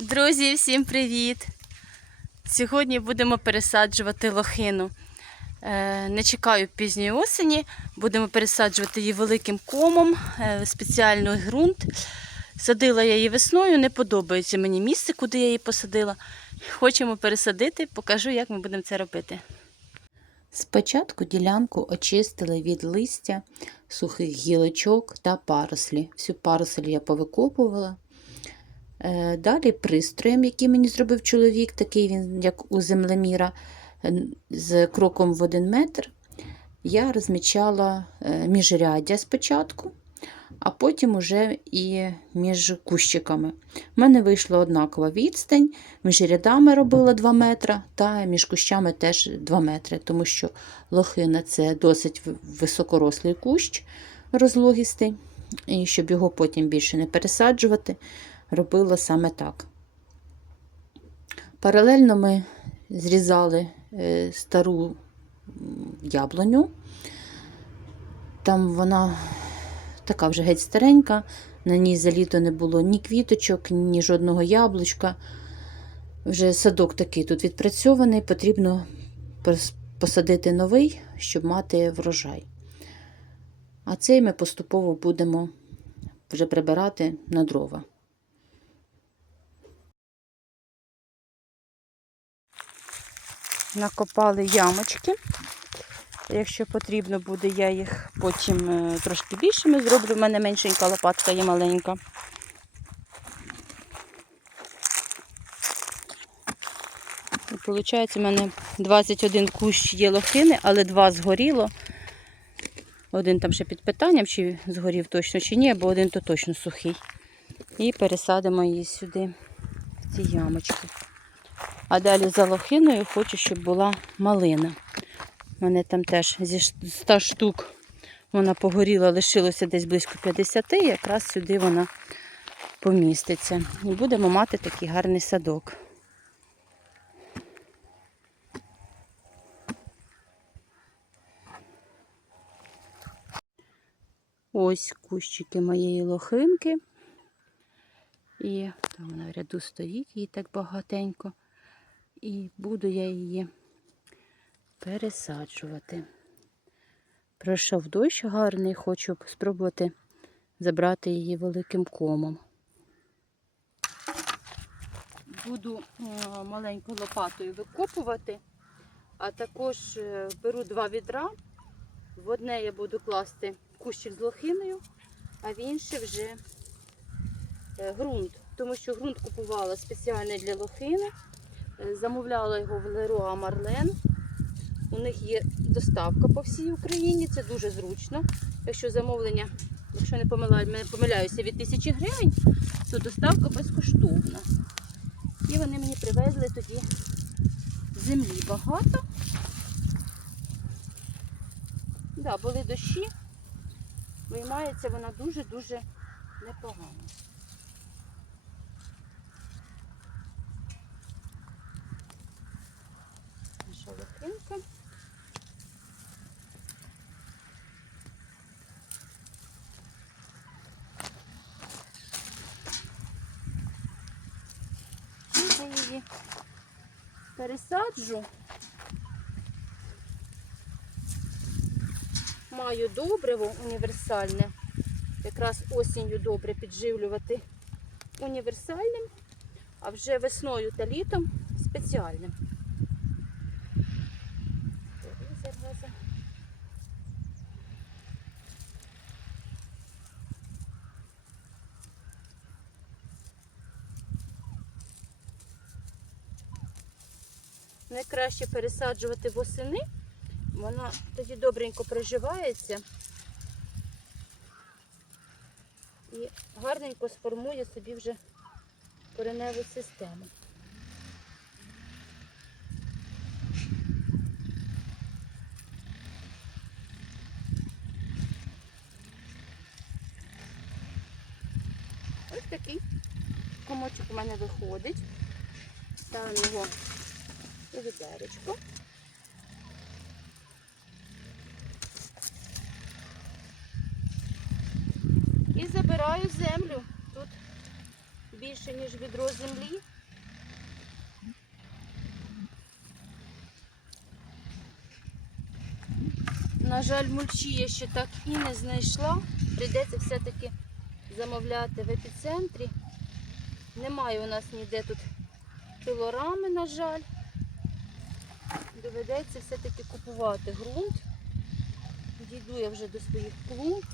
Друзі, всім привіт! Сьогодні будемо пересаджувати лохину. Е, Не чекаю пізньої осені, будемо пересаджувати її великим комом, е, спеціальний ґрунт. Садила я її весною, не подобається мені місце, куди я її посадила. Хочемо пересадити, покажу, як ми будемо це робити. Спочатку ділянку очистили від листя, сухих гілочок та парослі. Всю паросль я повикопувала. Е, Далі пристроєм, який мені зробив чоловік, такий він, як у землеміра, е, з кроком в один метр, я розмічала е, міжряддя спочатку, а потім уже і між кущиками. У мене вийшла однакова відстань, між рядами робила 2 метри, та між кущами теж 2 метри, тому що лохина це досить високорослий кущ розлогістий, і щоб його потім більше не пересаджувати, робила саме так. Паралельно ми зрізали е, стару яблуню. Там вона така вже геть старенька, на ній за літо не було ні квіточок, ні жодного яблучка. Вже садок такий тут відпрацьований, потрібно посадити новий, щоб мати врожай. А цей ми поступово будемо вже прибирати на дрова. Накопали ямочки. Якщо потрібно буде, я їх потім е, трошки більшими зроблю. У мене меншенька лопатка є маленька. І виходить, у мене 21 кущ є лохини, але два згоріло. Один там ще під питанням, чи згорів точно, чи ні, бо один то точно сухий. І пересадимо її сюди, в ці ямочки. А далі за лохиною хочу, щоб була малина. У мене там теж зі 100 штук вона погоріла, лишилося десь близько 50, якраз сюди вона поміститься. І будемо мати такий гарний садок. Ось кущики моєї лохинки. І там вона в ряду стоїть, її так багатенько. І буду я її пересаджувати. Пройшов дощ гарний, хочу спробувати забрати її великим комом. Буду е, маленькою лопатою викопувати, а також е, беру два відра. В одне я буду класти кущик з лохиною, а в інше вже е, ґрунт. Тому що ґрунт купувала спеціальний для лохини. Е, Замовляла його в Leroy Марлен. У них є доставка по всій Україні, це дуже зручно. Якщо замовлення, якщо не помиляюся від тисячі гривень, то доставка безкоштовна. І вони мені привезли тоді землі багато. Да, були дощі, виймається вона дуже-дуже непогано. Наша лохинка. І я її пересаджу. Маю добриво універсальне. Якраз осінню добре підживлювати універсальним, а вже весною та літом спеціальним. Найкраще пересаджувати восени. Вона тоді добренько проживається і гарненько сформує собі вже кореневу систему. Ось такий комочок у мене виходить. Ставимо його у відеречко. І забираю землю. Тут більше, ніж відро землі. На жаль, мульчі я ще так і не знайшла. Прийдеться все-таки замовляти в епіцентрі. Немає у нас ніде тут пилорами, на жаль. Доведеться все-таки купувати ґрунт. Дійду я вже до своїх клумб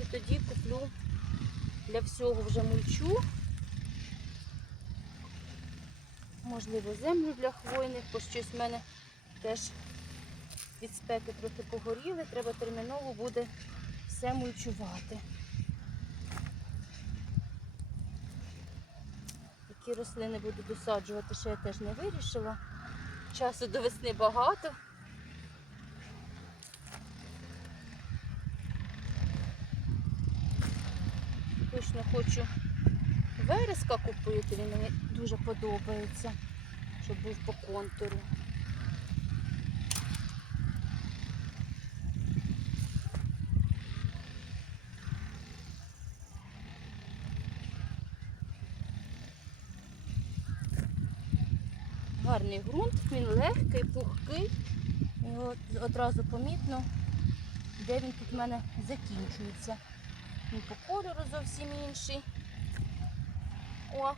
і тоді куплю для всього вже мульчу. Можливо, землю для хвойних, бо щось в мене теж від спеки трохи погоріли, треба терміново буде все мульчувати. Які рослини буду досаджувати, ще я теж не вирішила. Часу до весни багато. Точно хочу вереска купити, він мені дуже подобається, щоб був по контуру. Гарний ґрунт, він легкий, пухкий. І от одразу помітно, де він тут в мене закінчується. Він по кольору зовсім інший. О.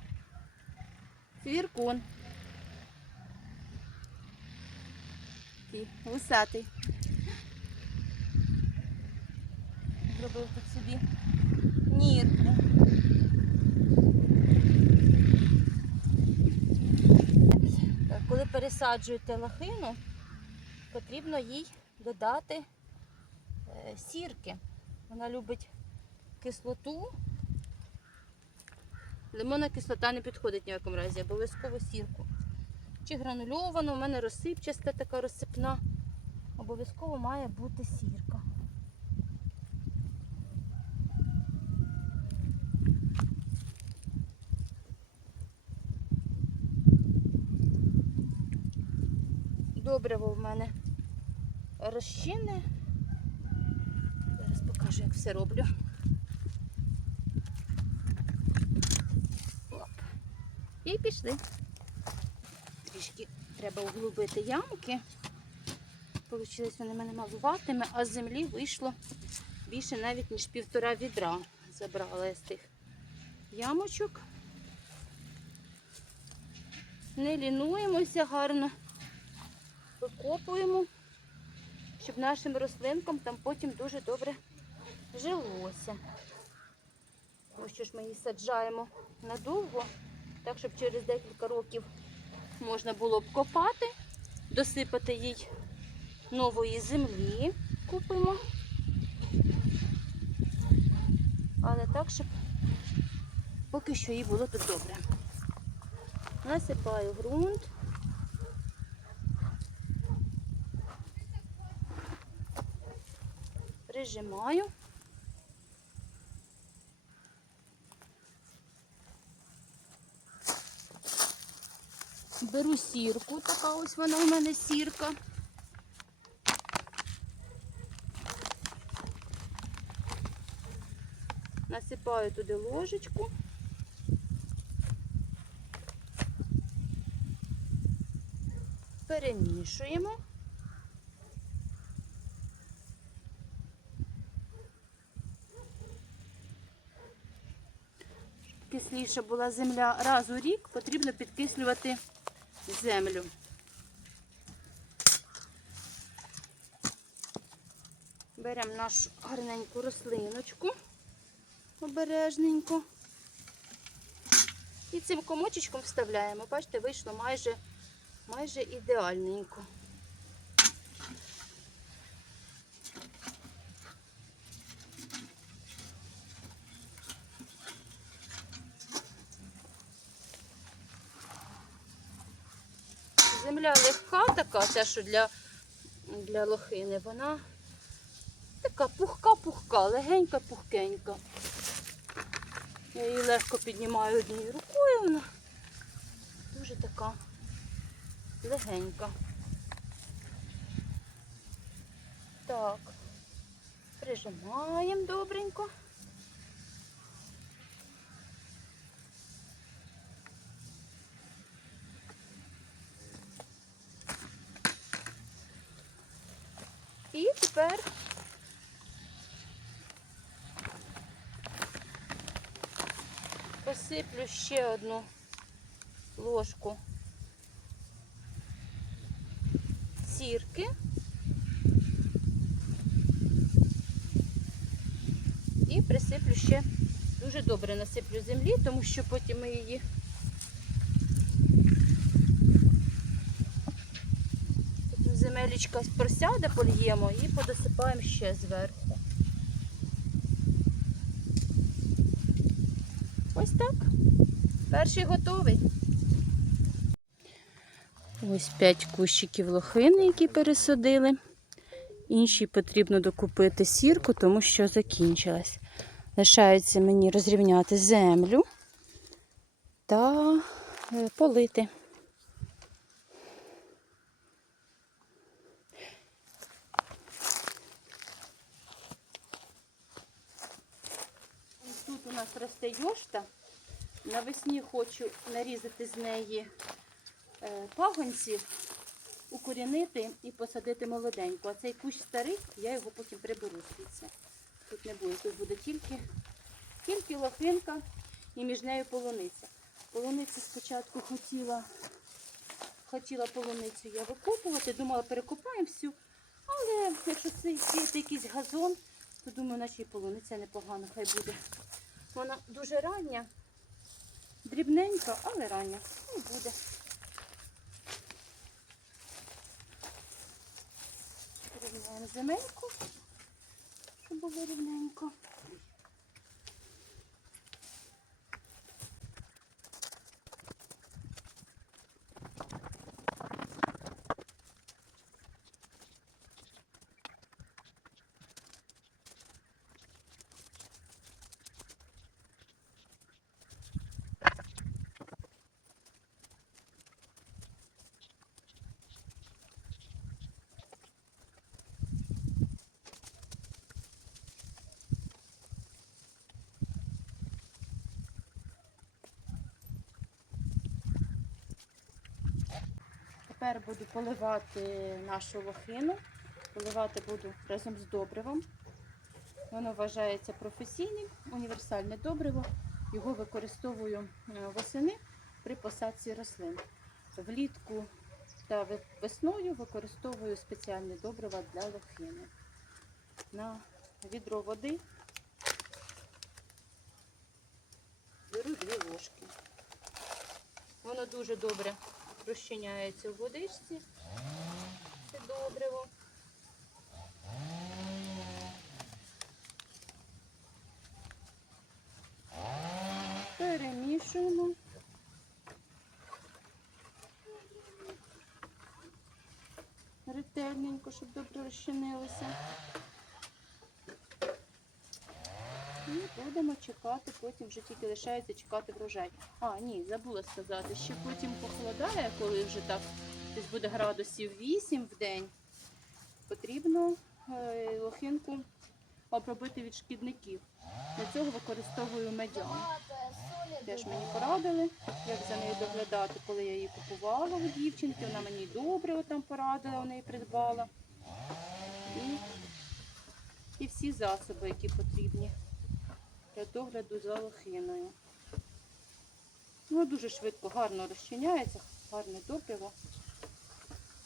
Такий вусатий. Зробив тут собі нірку. Коли пересаджуєте лохину, потрібно їй додати е, сірки. Вона любить кислоту. Лимонна кислота не підходить в якому разі, обов'язково сірку. Чи гранульована, у мене розсипчаста така розсипна. Обов'язково має бути сірка. Добриво в мене розчинне. Зараз покажу, як все роблю. Оп. І пішли. Трішки треба углубити ямки. Получились вони мене малуватими, а з землі вийшло більше навіть ніж півтора відра. Забрала я з тих ямочок. Не лінуємося гарно, викопуємо, щоб нашим рослинкам там потім дуже добре жилося. Ось що ж ми її саджаємо надовго, так щоб через декілька років можна було б копати, досипати їй нової землі купимо. Але так, щоб поки що їй було тут добре. Насипаю ґрунт. Прижимаю. Беру сірку, така ось вона у мене сірка. Насипаю туди ложечку. Перемішуємо. Кисліша була земля раз у рік, потрібно підкислювати землю. Беремо нашу гарненьку рослиночку обережненько. І цим комочечком вставляємо. Бачите, вийшло майже, майже ідеальненько. Земля те, що для, для лохини, вона така пухка-пухка, легенька, пухкенька. Я її легко піднімаю однією рукою, вона дуже така легенька. Так, прижимаємо добренько. Тепер посиплю ще одну ложку сірки. І присиплю ще дуже добре насиплю землі, тому що потім ми її земелічка просяде, польємо і подосипаємо ще зверху. Ось так. Перший готовий. Ось 5 кущиків лохини, які пересадили. Інші потрібно докупити сірку, тому що закінчилась. Лишається мені розрівняти землю та е, полити. Ось Тут у нас росте йошта. Навесні хочу нарізати з неї е, пагонців, укорінити і посадити молоденьку. А цей кущ старий, я його потім приберу звідси. Тут не буде, тут буде тільки, тільки лохинка і між нею полуниця. Полуницю спочатку хотіла, хотіла полуницю я викопувати, думала, перекопаємо всю. Але якщо це сіяти якийсь газон, то думаю, наче і полуниця непогано, хай буде. Вона дуже рання, дрібненька, але рання. І буде. Рівняємо земельку, щоб було рівненько. Тепер буду поливати нашу лохину. Поливати буду разом з добривом. Воно вважається професійним, універсальне добриво. Його використовую е, восени при посадці рослин. Влітку та весною використовую спеціальне добриво для лохини. На відро води беру дві ложки. Воно дуже добре розчиняється в водичці. Це добриво. Перемішуємо. Ретельненько, щоб добре розчинилося. І будемо чекати, потім вже тільки лишається чекати врожай. А, ні, забула сказати, ще потім похолодає, коли вже так десь буде градусів 8 в день. Потрібно е, лохинку обробити від шкідників. Для цього використовую медян. Теж мені порадили, як за нею доглядати, коли я її купувала у дівчинки. Вона мені добре там порадила, вона її придбала. І, і всі засоби, які потрібні для догляду за лохиною. Ну, дуже швидко, гарно розчиняється, гарне добриво.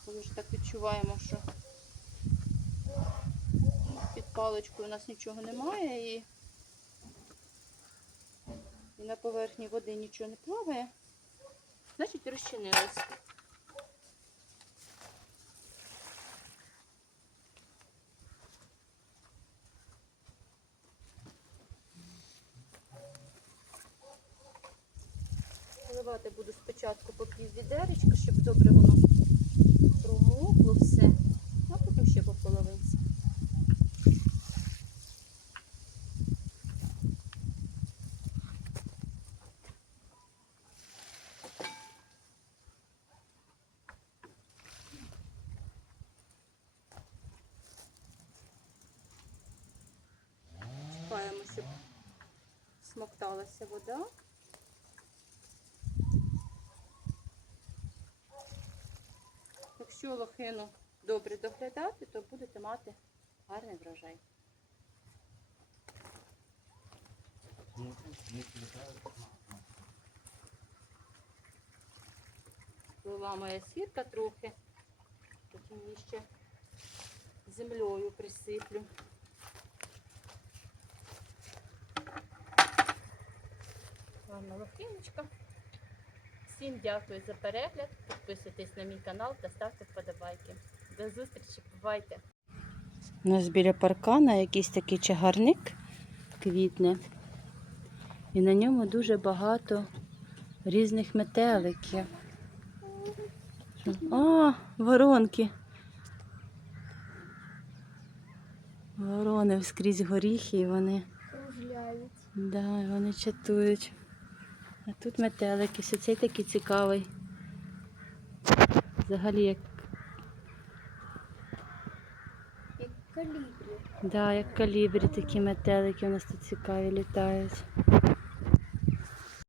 Коли вже так відчуваємо, що під паличкою у нас нічого немає і, і на поверхні води нічого не плаває, значить розчинилось. Заливати буду спочатку по пів відеречка, щоб добре воно промокло все, а потім ще по половинці. Чекаємо, щоб смокталася вода. Якщо лохину добре доглядати, то будете мати Гарний врожай. Плила моя сірка трохи. Потім її ще землею присиплю. Гарна лохиночка. Всім дякую за перегляд. Підписуйтесь на мій канал та ставте вподобайки. До зустрічі, бувайте! У нас біля паркана якийсь такий чагарник квітне. І на ньому дуже багато різних метеликів. А, воронки. Ворони скрізь горіхи, і вони, Кружляють. да, вони чатують. А тут метелики, ось цей такий цікавий. Взагалі як, Як калібрі. да, як калібрі такі метелики у нас тут цікаві літають.